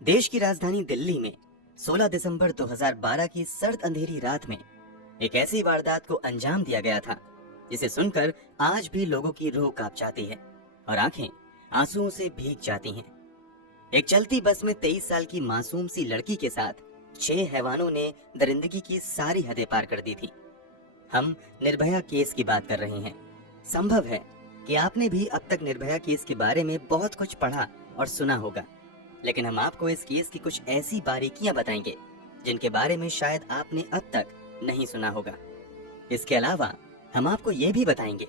देश की राजधानी दिल्ली में 16 दिसंबर 2012 की सर्द अंधेरी रात में एक ऐसी वारदात को अंजाम दिया गया था जिसे सुनकर आज भी लोगों की रूह कांप जाती है और आंखें आंसुओं से भीग जाती हैं। एक चलती बस में 23 साल की मासूम सी लड़की के साथ 6 हैवानों ने दरिंदगी की सारी हदें पार कर दी थी। हम निर्भया केस की बात कर रहे हैं। संभव है कि आपने भी अब तक निर्भया केस के बारे में बहुत कुछ पढ़ा और सुना होगा, लेकिन हम आपको इस केस की कुछ ऐसी बारीकियां बताएंगे जिनके बारे में शायद आपने अब तक नहीं सुना होगा। इसके अलावा हम आपको ये भी बताएंगे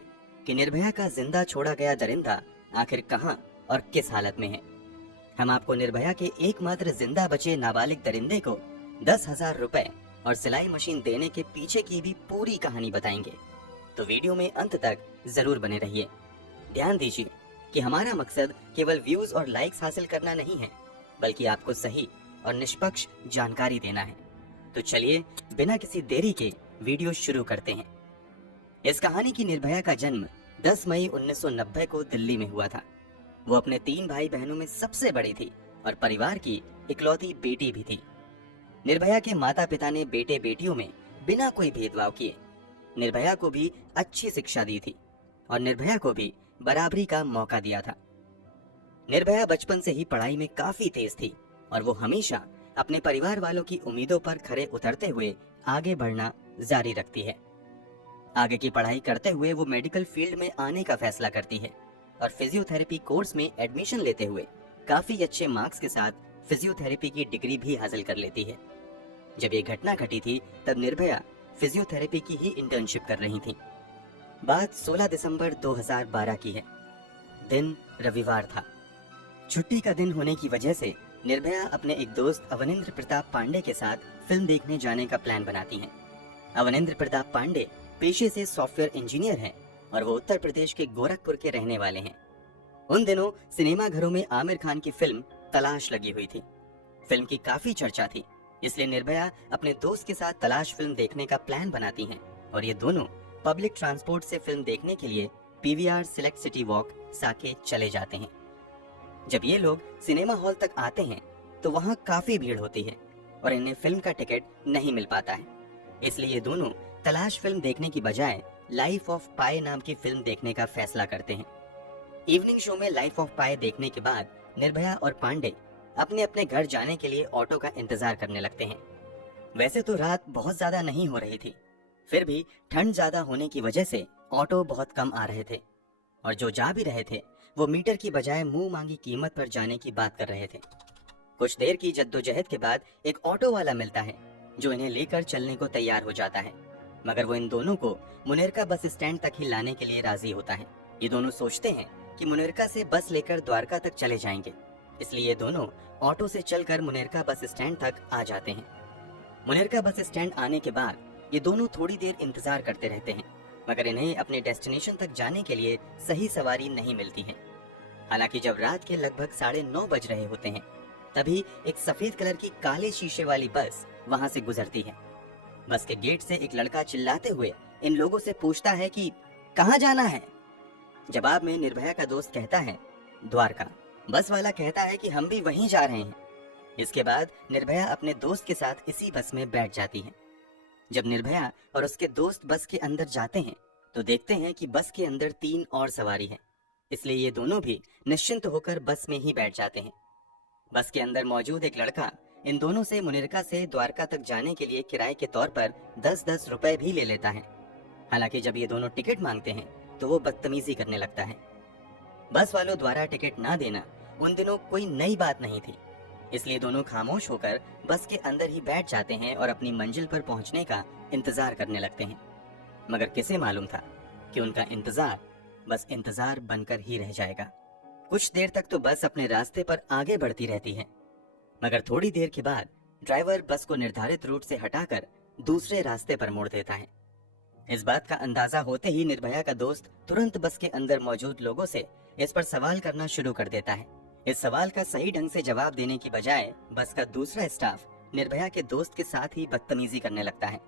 कि निर्भया का जिंदा छोड़ा गया दरिंदा आखिर कहां और किस हालत में है। हम आपको निर्भया के एकमात्र जिंदा बचे नाबालिग दरिंदे को 10,000 रुपए और सिलाई मशीन देने के पीछे की भी पूरी कहानी बताएंगे। तो वीडियो में अंत तक जरूर बने रहिए। ध्यान दीजिए कि हमारा मकसद केवल व्यूज और लाइक्स हासिल करना नहीं है, बल्कि आपको सही और निष्पक्ष जानकारी देना है। तो चलिए बिना किसी देरी के वीडियो शुरू करते हैं। इस कहानी की निर्भया का जन्म 10 मई 1990 को दिल्ली में हुआ था। वो अपने 3 भाई बहनों में सबसे बड़ी थी और परिवार की इकलौती बेटी भी थी। निर्भया के माता पिता ने बेटे बेटियों में बिना कोई भेदभाव किए निर्भया को भी अच्छी शिक्षा दी थी और निर्भया को भी बराबरी का मौका दिया था। निर्भया बचपन से ही पढ़ाई में काफी तेज थी और वो हमेशा अपने परिवार वालों की उम्मीदों पर खरे उतरते हुए आगे बढ़ना जारी रखती है। आगे की पढ़ाई करते हुए वो मेडिकल फील्ड में आने का फैसला करती है और फिजियोथेरेपी कोर्स में एडमिशन लेते हुए काफी अच्छे मार्क्स के साथ फिजियोथेरेपी की डिग्री भी हासिल कर लेती है। जब ये घटना घटी थी तब निर्भया फिजियोथेरेपी की ही इंटर्नशिप कर रही थी। बात 16 दिसंबर 2012 की है। दिन रविवार था। छुट्टी का दिन होने की वजह से निर्भया अपने एक दोस्त अवनिंद्र प्रताप पांडे के साथ फिल्म देखने जाने का प्लान बनाती हैं। अवनिंद्र प्रताप पांडे पेशे से सॉफ्टवेयर इंजीनियर हैं और वो उत्तर प्रदेश के गोरखपुर के रहने वाले हैं। उन दिनों सिनेमा घरों में आमिर खान की फिल्म तलाश लगी हुई थी। फिल्म की काफी चर्चा थी, इसलिए निर्भया अपने दोस्त के साथ तलाश फिल्म देखने का प्लान बनाती हैं और ये दोनों पब्लिक ट्रांसपोर्ट से फिल्म देखने के लिए PVR select city walk Saket चले जाते हैं। जब ये लोग सिनेमा हॉल तक आते हैं तो वहाँ काफी भीड़ होती है और इन्हें फिल्म का टिकट नहीं मिल पाता है। इसलिए ये दोनों तलाश फिल्म देखने की बजाय लाइफ ऑफ पाई नाम की फिल्म देखने का फैसला करते हैं। इवनिंग शो में लाइफ ऑफ पाई देखने के बाद निर्भया और पांडे अपने अपने घर जाने के लिए ऑटो का इंतजार करने लगते हैं। वैसे तो रात बहुत ज्यादा नहीं हो रही थी, फिर भी ठंड ज्यादा होने की वजह से ऑटो बहुत कम आ रहे थे और जो जा भी रहे थे वो मीटर की बजाय मुंह मांगी कीमत पर जाने की बात कर रहे थे। कुछ देर की जद्दोजहद के बाद एक ऑटो वाला मिलता है जो इन्हें लेकर चलने को तैयार हो जाता है, मगर वो इन दोनों को मुनेरका बस स्टैंड तक ही लाने के लिए राजी होता है। ये दोनों सोचते हैं कि मुनेरका से बस लेकर द्वारका तक चले जाएंगे, इसलिए ये दोनों ऑटो से चलकर मुनेरका बस स्टैंड तक आ जाते हैं। मुनेरका बस स्टैंड आने के बाद ये दोनों थोड़ी देर इंतजार करते रहते हैं, मगर इन्हें अपने डेस्टिनेशन तक जाने के लिए सही सवारी नहीं मिलती है। हालांकि जब रात के लगभग 9:30 बज रहे होते हैं तभी एक सफेद कलर की काले शीशे वाली बस वहां से गुजरती है। बस के गेट से एक लड़का चिल्लाते हुए इन लोगों से पूछता है कि कहाँ जाना है। जवाब में निर्भया का दोस्त कहता है द्वारका। बस वाला कहता है कि हम भी वहीं जा रहे हैं। इसके बाद निर्भया अपने दोस्त के साथ इसी बस में बैठ जाती है। जब निर्भया और उसके दोस्त बस के अंदर जाते हैं तो देखते हैं कि बस के अंदर 3 और सवारी है, इसलिए ये दोनों भी निश्चिंत होकर बस में ही बैठ जाते हैं। बस के अंदर मौजूद एक लड़का इन दोनों से मुनिरका से द्वारका तक जाने के लिए किराए के तौर पर 10-10 रुपए भी ले लेता है। हालांकि जब ये दोनों टिकट मांगते हैं तो वो बदतमीजी करने लगता है। बस वालों द्वारा टिकट ना देना उन दिनों कोई नई बात नहीं थी, इसलिए दोनों खामोश होकर बस के अंदर ही बैठ जाते हैं और अपनी मंजिल पर पहुंचने का इंतजार करने लगते हैं। मगर किसे मालूम था कि उनका इंतजार बस इंतजार बनकर ही रह जाएगा। कुछ देर तक तो बस अपने रास्ते पर आगे बढ़ती रहती है, मगर थोड़ी देर के बाद ड्राइवर बस को निर्धारित रूट से हटाकर दूसरे रास्ते पर मोड़ देता है। इस बात का अंदाजा होते ही निर्भया का दोस्त तुरंत बस के अंदर मौजूद लोगों से इस पर सवाल करना शुरू कर देता है। इस सवाल का सही ढंग से जवाब देने की बजाय बस का दूसरा स्टाफ निर्भया के दोस्त के साथ ही बदतमीजी करने लगता है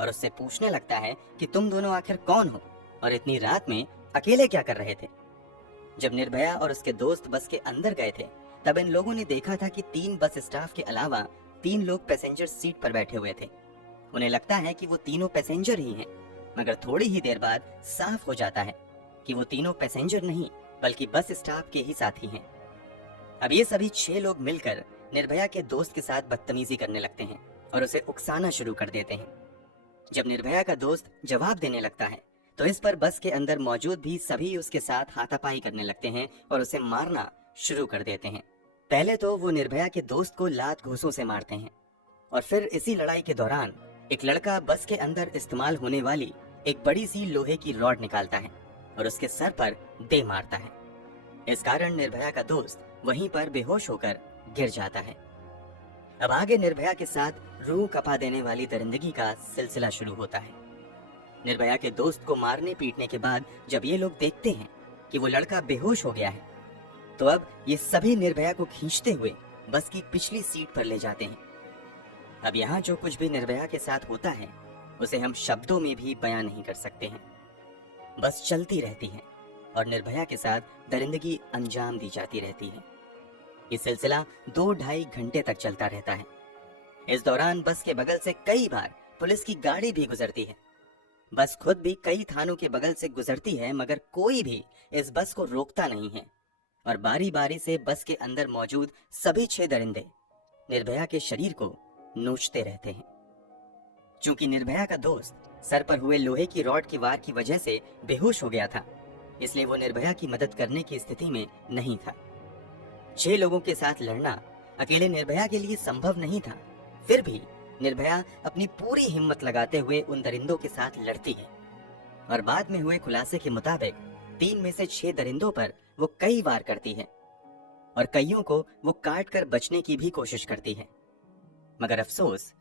और उससे पूछने लगता है कि तुम दोनों आखिर कौन हो और इतनी रात में अकेले क्या कर रहे थे। जब निर्भया और उसके दोस्त बस के अंदर गए थे तब इन लोगों ने देखा था कि 3 बस स्टाफ के अलावा 3 लोग पैसेंजर सीट पर बैठे हुए थे। उन्हें लगता है कि वो तीनों पैसेंजर ही हैं, मगर थोड़ी ही देर बाद साफ हो जाता है कि वो तीनों पैसेंजर नहीं बल्कि बस स्टाफ के ही साथी हैं। अब ये सभी 6 लोग मिलकर निर्भया के दोस्त के साथ बदतमीजी करने लगते हैं और उसे उकसाना शुरू कर देते हैं। जब निर्भया का दोस्त जवाब देने लगता है तो इस पर बस के अंदर मौजूद भी सभी उसके साथ हाथापाई करने लगते हैं और उसे मारना शुरू कर देते हैं। पहले तो वो निर्भया के दोस्त को लात घूंसों से मारते हैं और फिर इसी लड़ाई के दौरान एक लड़का बस के अंदर इस्तेमाल होने वाली एक बड़ी सी लोहे की रॉड निकालता है और उसके सर पर दे मारता है। इस कारण निर्भया का दोस्त वहीं पर बेहोश होकर गिर जाता है। अब आगे निर्भया के साथ रूह कपा देने वाली दरिंदगी का सिलसिला शुरू होता है। निर्भया के दोस्त को मारने पीटने के बाद जब ये लोग देखते हैं कि वो लड़का बेहोश हो गया है, तो अब ये सभी निर्भया को खींचते हुए बस की पिछली सीट पर ले जाते हैं। अब यहाँ जो कुछ भी निर्भया के साथ होता है उसे हम शब्दों में भी बयां नहीं कर सकते हैं। बस चलती रहती है और निर्भया के साथ दरिंदगी अंजाम दी जाती रहती है। ये सिलसिला 2-2.5 घंटे तक चलता रहता है। इस दौरान बस के बगल से कई बार पुलिस की गाड़ी भी गुजरती है। बस खुद भी कई थानों के बगल से गुजरती है, मगर कोई भी इस बस को रोकता नहीं है और बारी बारी से बस के अंदर मौजूद सभी 6 दरिंदे निर्भया के शरीर को नोचते रहते हैं। चूंकि निर्भया का दोस्त सर पर हुए लोहे की रॉड की वार की वजह से बेहोश हो गया था, इसलिए वो निर्भया की मदद करने की स्थिति में नहीं था। 6 लोगों के साथ लड़ना अकेले निर्भया के लिए संभव नहीं था। फिर भी निर्भया अपनी पूरी हिम्मत लगाते हुए उन दरिंदों के साथ लड़ती है और बाद में हुए खुलासे के मुताबिक 3 में से 6 दरिंदों पर वो कई वार करती है और कईयों को वो काट कर बचने की भी कोशिश करती है, मगर अफसोस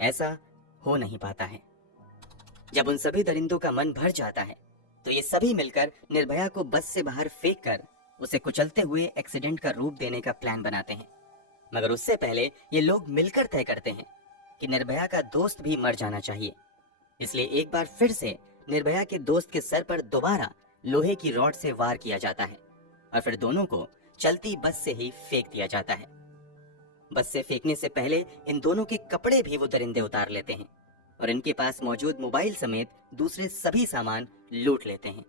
ऐसा हो नहीं पाता है। जब उन सभी दरिंदों का मन भर जाता है तो ये सभी मिलकर निर्भया को बस से बाहर फेंक कर उसे कुचलते हुए एक्सीडेंट का रूप देने का प्लान बनाते हैं। मगर उससे पहले ये लोग मिलकर तय करते हैं कि निर्भया का दोस्त भी मर जाना चाहिए। इसलिए एक बार फिर से निर्भया के दोस्त के सर पर दोबारा लोहे की रॉड से वार किया जाता है और फिर दोनों को चलती बस से ही फेंक दिया जाता है। बस से फेंकने से पहले इन दोनों के कपड़े भी वो दरिंदे उतार लेते हैं और इनके पास मौजूद मोबाइल समेत दूसरे सभी सामान लूट लेते हैं।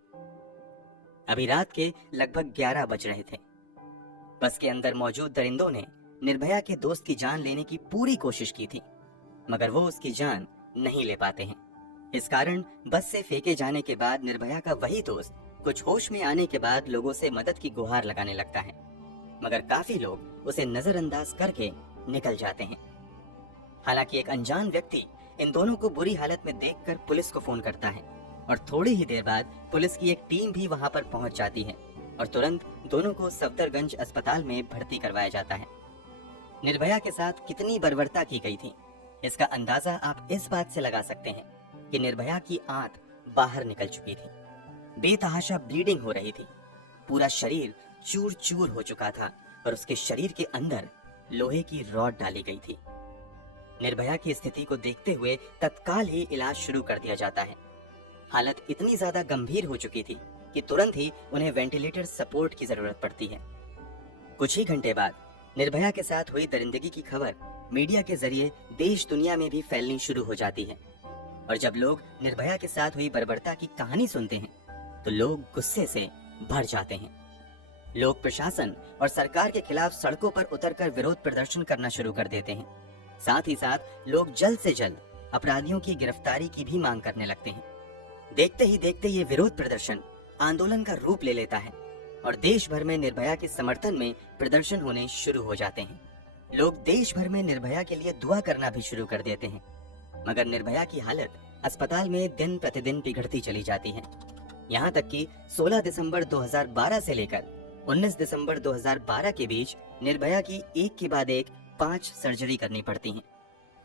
अभी रात के लगभग 11 बज रहे थे। बस के अंदर मौजूद दरिंदों ने निर्भया के दोस्त की जान लेने की पूरी कोशिश की थी, मगर वो उसकी जान नहीं ले पाते हैं। इस कारण बस से फेंके जाने के बाद निर्भया का वही दोस्त कुछ होश में आने के बाद लोगों से मदद की गुहार लगाने लगता है, मगर काफी लोग उसे नजरअंदाज करके निकल जाते हैं। हालांकि एक अनजान व्यक्ति इन दोनों को बुरी हालत में देखकर पुलिस को फोन करता है और थोड़ी ही देर बाद पुलिस की एक टीम भी वहां पर पहुंच जाती है और तुरंत दोनों को सफदरगंज अस्पताल में भर्ती करवाया जाता है। निर्भया के साथ कितनी बर्बरता की गई थी, इसका अंदाजा आप इस बात से लगा सकते हैं कि निर्भया की आंत बाहर निकल चुकी थी, बेतहाशा ब्लीडिंग हो रही थी, पूरा शरीर चूर चूर हो चुका था और उसके शरीर के अंदर लोहे की रॉड डाली गई थी। निर्भया की स्थिति को देखते हुए तत्काल ही इलाज शुरू कर दिया जाता है। हालत इतनी ज्यादा गंभीर हो चुकी थी कि तुरंत ही उन्हें वेंटिलेटर सपोर्ट की जरूरत पड़ती है। कुछ ही घंटे बाद निर्भया के साथ हुई दरिंदगी की खबर मीडिया के जरिए देश दुनिया में भी फैलनी शुरू हो जाती है और जब लोग निर्भया के साथ हुई बर्बरता की कहानी सुनते हैं तो लोग गुस्से से भर जाते हैं। लोग प्रशासन और सरकार के खिलाफ सड़कों पर उतरकर विरोध प्रदर्शन करना शुरू कर देते हैं। साथ ही साथ लोग जल्द से जल्द अपराधियों की गिरफ्तारी की भी मांग करने लगते हैं। देखते ही देखते ये विरोध प्रदर्शन आंदोलन का रूप ले लेता है और देश भर में निर्भया के समर्थन में प्रदर्शन होने शुरू हो जाते हैं। लोग देश भर में निर्भया के लिए दुआ करना भी शुरू कर देते हैं, मगर निर्भया की हालत अस्पताल में दिन प्रतिदिन बिगड़ती चली जाती है। यहाँ तक कि 16 दिसंबर 2012 से लेकर 19 दिसंबर 2012 के बीच निर्भया की एक के बाद एक 5 सर्जरी करनी पड़ती हैं।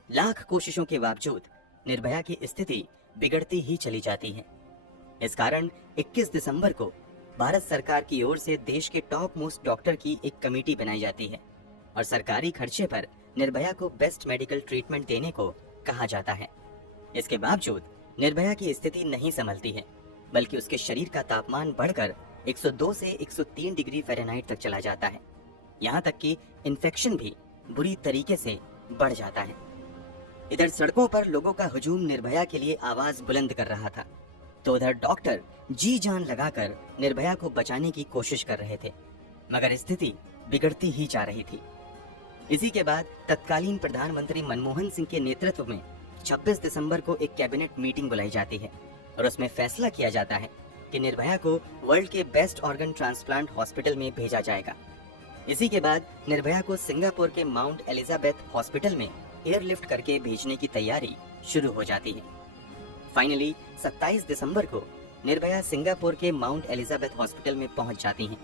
लाख कोशिशों के बावजूद निर्भया की स्थिति बिगड़ती ही चली जाती है। इस कारण 21 दिसंबर को भारत सरकार की ओर से देश के टॉप मोस्ट डॉक्टर की एक कमेटी बनाई जाती है और सरकारी खर्चे पर निर्भया को बेस्ट मेडिकल ट्रीटमेंट देने को कहा जाता है। इसके बावजूद निर्भया की स्थिति नहीं संभलती है, बल्कि उसके शरीर का तापमान बढ़कर 102 से 103 डिग्री फ़ारेनहाइट तक चला जाता है। यहाँ तक कि इन्फेक्शन भी बुरी तरीके से बढ़ जाता है। इधर सड़कों पर लोगों का हुजूम निर्भया के लिए आवाज बुलंद कर रहा था, तो उधर डॉक्टर जी जान लगाकर निर्भया को बचाने की कोशिश कर रहे थे, मगर स्थिति बिगड़ती ही जा रही थी। इसी के बाद तत्कालीन प्रधानमंत्री मनमोहन सिंह के नेतृत्व में 26 दिसंबर को एक कैबिनेट मीटिंग बुलाई जाती है और उसमें फैसला किया जाता है कि निर्भया को वर्ल्ड के बेस्ट ऑर्गन ट्रांसप्लांट हॉस्पिटल में भेजा जाएगा। इसी के बाद निर्भया को सिंगापुर के माउंट एलिजाबेथ हॉस्पिटल में एयरलिफ्ट करके भेजने की तैयारी शुरू हो जाती है। फाइनली 27 दिसंबर को निर्भया सिंगापुर के माउंट एलिजाबेथ हॉस्पिटल में पहुंच जाती हैं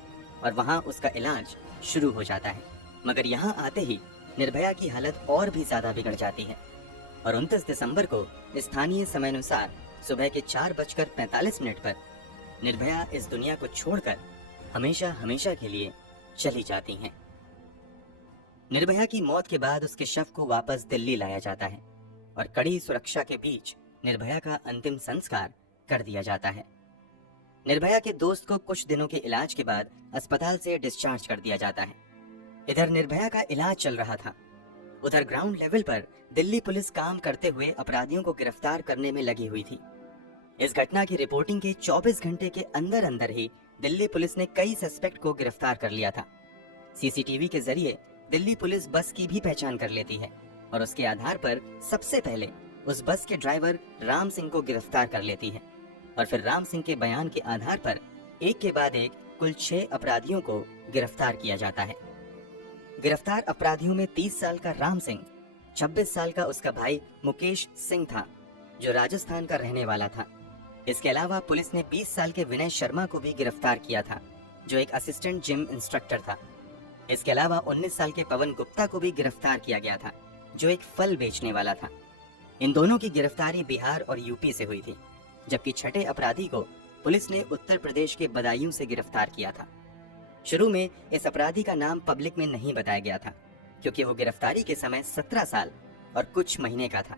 और वहां उसका इलाज शुरू हो जाता है। मगर यहां आते ही निर्भया की हालत और भी ज्यादा बिगड़ जाती है और 29 दिसंबर को स्थानीय समय अनुसार सुबह के 4:45 पर निर्भया इस दुनिया को छोड़कर हमेशा हमेशा के लिए चली जाती हैं। निर्भया की मौत के बाद उसके शव को वापस दिल्ली लाया जाता है और कड़ी सुरक्षा के बीच निर्भया का अंतिम संस्कार कर दिया जाता है। निर्भया के दोस्त को कुछ दिनों के इलाज के बाद अस्पताल से डिस्चार्ज कर दिया जाता है। इधर निर्भया का इलाज चल रहा था, उधर ग्राउंड लेवल पर दिल्ली पुलिस काम करते हुए अपराधियों को गिरफ्तार करने में लगी हुई थी। इस घटना की रिपोर्टिंग के 24 घंटे के अंदर अंदर ही दिल्ली पुलिस ने कई सस्पेक्ट को गिरफ्तार कर लिया था। सीसीटीवी के जरिए दिल्ली पुलिस बस की भी पहचान कर लेती है और उसके आधार पर सबसे पहले उस बस के ड्राइवर राम सिंह को गिरफ्तार कर लेती है और फिर राम सिंह के बयान के आधार पर एक के बाद एक कुल 6 अपराधियों को गिरफ्तार किया जाता है। गिरफ्तार अपराधियों में 30 साल का राम सिंह, 26 साल का उसका भाई मुकेश सिंह था जो राजस्थान का रहने वाला था। इसके अलावा पुलिस ने 20 साल के विनय शर्मा को भी गिरफ्तार किया था जो एक असिस्टेंट जिम इंस्ट्रक्टर था। इसके अलावा 19 साल के पवन गुप्ता को भी गिरफ्तार किया गया था जो एक फल बेचने वाला था। इन दोनों की गिरफ्तारी बिहार और यूपी से हुई थी, जबकि छठे अपराधी को पुलिस ने उत्तर प्रदेश के बदायूं से गिरफ्तार किया था। शुरू में इस अपराधी का नाम पब्लिक में नहीं बताया गया था क्योंकि वो गिरफ्तारी के समय 17 साल और कुछ महीने का था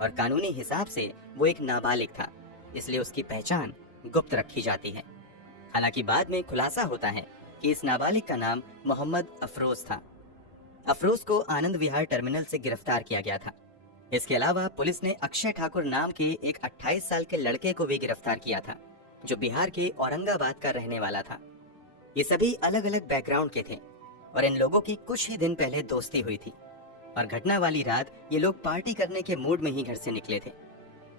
और कानूनी हिसाब से वो एक नाबालिग था, इसलिए उसकी पहचान गुप्त रखी जाती है। हालांकि बाद में खुलासा होता है कि इस नाबालिग का नाम मोहम्मद अफरोज था। अफरोज को आनंद विहार टर्मिनल से गिरफ्तार किया गया था। इसके अलावा पुलिस ने अक्षय ठाकुर नाम के एक 28 साल के लड़के को भी गिरफ्तार किया था जो बिहार के औरंगाबाद का रहने वाला था। ये सभी अलग अलग बैकग्राउंड के थे और इन लोगों की कुछ ही दिन पहले दोस्ती हुई थी और घटना वाली रात ये लोग पार्टी करने के मूड में ही घर से निकले थे।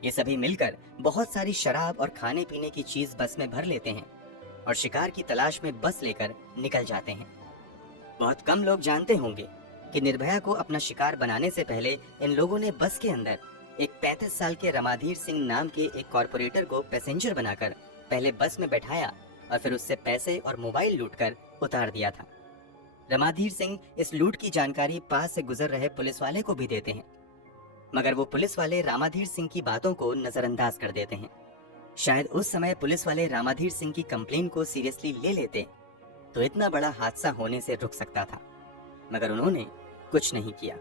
ये सभी मिलकर बहुत सारी शराब और खाने पीने की चीज बस में भर लेते हैं और शिकार की तलाश में बस लेकर निकल जाते हैं। बहुत कम लोग जानते होंगे कि निर्भया को अपना शिकार बनाने से पहले इन लोगों ने बस के अंदर एक 35 साल के रमाधीर सिंह नाम के एक कॉर्पोरेटर को पैसेंजर बनाकर पहले बस में बैठाया और फिर उससे पैसे और मोबाइल लूटकर उतार दिया था। रमाधीर सिंह इस लूट की जानकारी पास से गुजर रहे पुलिस वाले को भी देते हैं, मगर वो पुलिस वाले रामाधीर सिंह की बातों को नजरअंदाज कर देते हैं। शायद उस समय पुलिस वाले रामाधीर सिंह की कंप्लेन को सीरियसली ले लेते तो इतना बड़ा हादसा होने से रुक सकता था, मगर उन्होंने कुछ नहीं किया।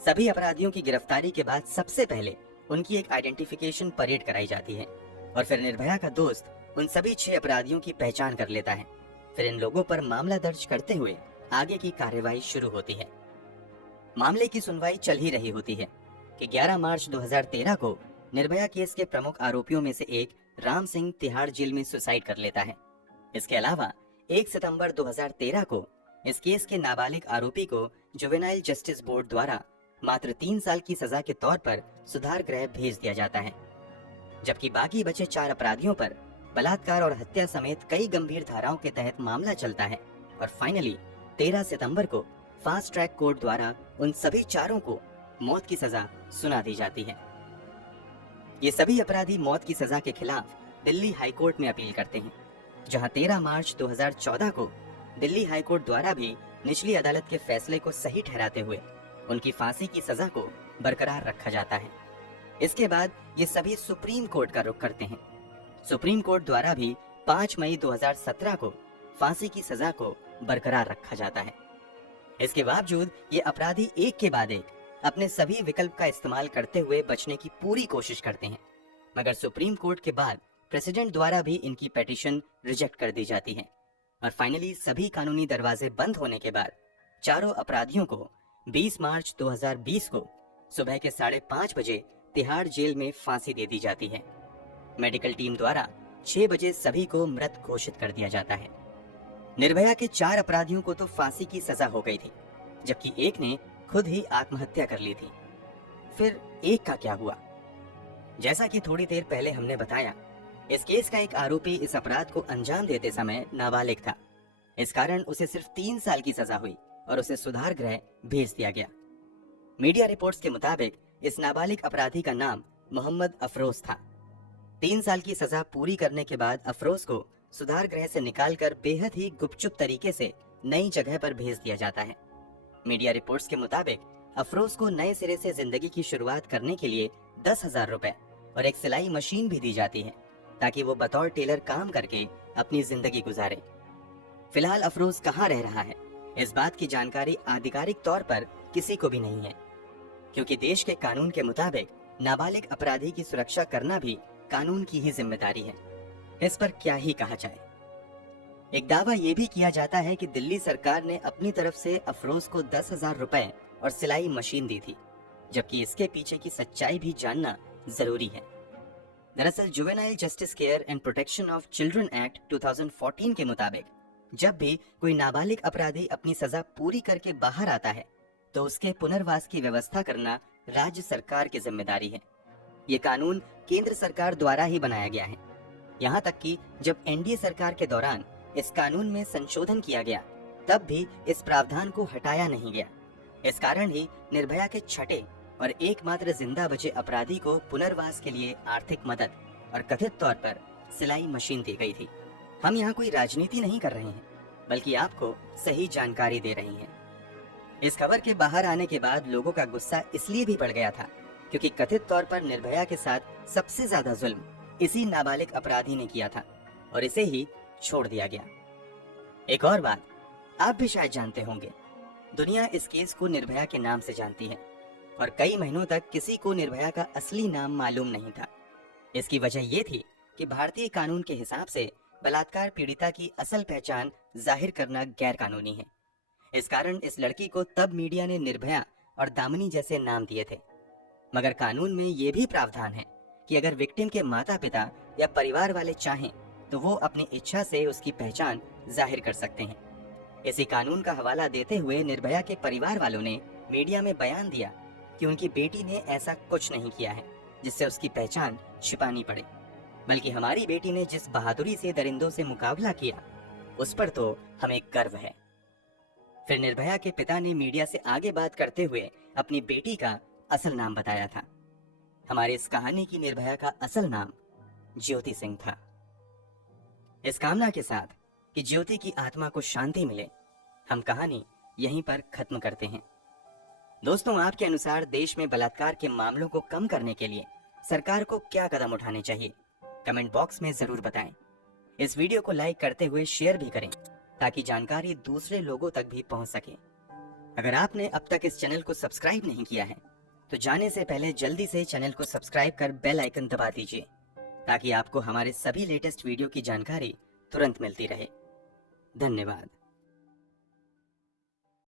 सभी अपराधियों की गिरफ्तारी के बाद सबसे पहले उनकी एक आइडेंटिफिकेशन परेड कराई जाती है और फिर निर्भया का दोस्त उन सभी 6 अपराधियों की पहचान कर लेता है। फिर इन लोगों पर मामला दर्ज करते हुए आगे की कार्यवाही शुरू होती है। मामले की सुनवाई चल ही रही होती है कि 11 मार्च 2013 को निर्भया केस के प्रमुख आरोपियों में से एक राम सिंह तिहाड़ जेल में सुसाइड कर लेता है। इसके अलावा 1 सितंबर 2013 को इस केस के नाबालिग आरोपी को जुवेनाइल जस्टिस बोर्ड द्वारा मात्र 3 साल की सजा के तौर पर सुधार गृह भेज दिया जाता है, जबकि बाकी बचे 4 अपराधियों पर बलात्कार और हत्या समेत कई गंभीर धाराओं के तहत मामला चलता है और फाइनली 13 सितंबर को फास्ट ट्रैक कोर्ट द्वारा उन सभी 4 को मौत की सजा सुना दी जाती है। ये सभी अपराधी मौत की सजा के खिलाफ दिल्ली हाईकोर्ट में अपील करते हैं, जहां 13 मार्च 2014 को दिल्ली हाईकोर्ट द्वारा भी निचली अदालत के फैसले को सही ठहराते हुए उनकी फांसी की सजा को बरकरार रखा जाता है। इसके बाद ये सभी सुप्रीम कोर्ट का रुख करते हैं। सुप्रीम कोर्ट द्वारा भी 5 मई 2017 को फांसी की सजा को बरकरार रखा जाता है। इसके बावजूद ये अपराधी एक के बाद एक अपने सभी विकल्प का इस्तेमाल करते हुए बचने की पूरी कोशिश करते हैं, मगर सुप्रीम कोर्ट के बाद प्रेसिडेंट द्वारा भी इनकी पिटीशन रिजेक्ट कर दी जाती है और फाइनली सभी कानूनी दरवाजे बंद होने के बाद चारों अपराधियों को 20 मार्च 2020 को सुबह के 5:30 बजे तिहाड़ जेल में फांसी दे दी जाती है। मेडिकल टीम द्वारा 6 बजे सभी को मृत घोषित कर दिया जाता है। निर्भया के 4 अपराधियों को तो फांसी की सजा हो गई थी, जबकि एक ने खुद ही आत्महत्या कर ली थी। फिर एक का क्या हुआ? जैसा कि थोड़ी देर पहले हमने बताया, इस केस का एक आरोपी इस अपराध को अंजाम देते समय नाबालिग था। इस कारण उसे सिर्फ 3 साल की सजा हुई और उसे सुधार गृह भेज दिया गया। मीडिया रिपोर्ट्स के मुताबिक इस नाबालिग अपराधी का नाम मोहम्मद अफरोज था। 3 साल की सजा पूरी करने के बाद अफरोज को सुधार गृह से निकालकर बेहद ही गुपचुप तरीके से नई जगह पर भेज दिया जाता है। मीडिया रिपोर्ट्स के मुताबिक अफरोज को नए सिरे से जिंदगी की शुरुआत करने के लिए 10,000 रुपए और एक सिलाई मशीन भी दी जाती है, ताकि वो बतौर टेलर काम करके अपनी जिंदगी गुजारे। फिलहाल अफरोज कहाँ रह रहा है, इस बात की जानकारी आधिकारिक तौर पर किसी को भी नहीं है, क्योंकि देश के कानून के मुताबिक नाबालिग अपराधी की सुरक्षा करना भी कानून की ही जिम्मेदारी है। इस पर क्या ही कहा जाए। एक दावा ये भी किया जाता है कि दिल्ली सरकार ने अपनी तरफ से अफरोज को 10,000 रुपए और सिलाई मशीन दी थी, जबकि इसके पीछे की सच्चाई भी जानना जरूरी है। दरअसल juvenile justice care and protection of children act 2014 के मुताबिक जब भी कोई नाबालिग अपराधी अपनी सजा पूरी करके बाहर आता है, तो उसके पुनर्वास की व्यवस्था करना राज्य सरकार की जिम्मेदारी है। ये कानून केंद्र सरकार द्वारा ही बनाया गया है। यहाँ तक कि जब एनडीए सरकार के दौरान इस कानून में संशोधन किया गया, तब भी इस प्रावधान को हटाया नहीं गया। इस कारण ही निर्भया के छठे और एकमात्र जिंदा बचे अपराधी को पुनर्वास के लिए आर्थिक मदद और कथित तौर पर सिलाई मशीन दी गई थी। हम यहाँ कोई राजनीति नहीं कर रहे हैं, बल्कि आपको सही जानकारी दे रहे हैं। इस खबर के बाहर आने के बाद लोगों का गुस्सा इसलिए भी बढ़ गया था, क्योंकि कथित तौर पर निर्भया के साथ सबसे ज्यादा जुल्म इसी नाबालिग अपराधी ने किया था और इसे ही छोड़ दिया गया। एक और बात आप भी शायद जानते होंगे, दुनिया इस केस को निर्भया के नाम से जानती है और कई महीनों तक किसी को निर्भया का असली नाम मालूम नहीं था। इसकी वजह ये थी कि भारतीय कानून के हिसाब से बलात्कार पीड़िता की असल पहचान जाहिर करना गैर कानूनी है। इस कारण इस लड़की को तब मीडिया ने निर्भया और दामिनी जैसे नाम दिए थे। मगर कानून में ये भी प्रावधान है कि अगर विक्टिम के माता पिता या परिवार वाले चाहें तो वो अपनी इच्छा से उसकी पहचान जाहिर कर सकते हैं। इसी कानून का हवाला देते हुए निर्भया के परिवार वालों ने मीडिया में बयान दिया कि उनकी बेटी ने ऐसा कुछ नहीं किया है जिससे उसकी पहचान छिपानी पड़े, बल्कि हमारी बेटी ने जिस बहादुरी से दरिंदों से मुकाबला किया उस पर तो हमें गर्व है। फिर निर्भया के पिता ने मीडिया से आगे बात करते हुए अपनी बेटी का असल नाम बताया था। हमारी इस कहानी की निर्भया का असल नाम ज्योति सिंह था। इस कामना के साथ कि ज्योति की आत्मा को शांति मिले, हम कहानी यहीं पर खत्म करते हैं। दोस्तों, आपके अनुसार देश में बलात्कार के मामलों को कम करने के लिए सरकार को क्या कदम उठाने चाहिए? कमेंट बॉक्स में जरूर बताएं। इस वीडियो को लाइक करते हुए शेयर भी करें ताकि जानकारी दूसरे लोगों तक भी पहुंच सके। अगर आपने अब तक इस चैनल को सब्सक्राइब नहीं किया है तो जाने से पहले जल्दी से चैनल को सब्सक्राइब कर बेल आइकन दबा दीजिए, ताकि आपको हमारे सभी लेटेस्ट वीडियो की जानकारी तुरंत मिलती रहे। धन्यवाद।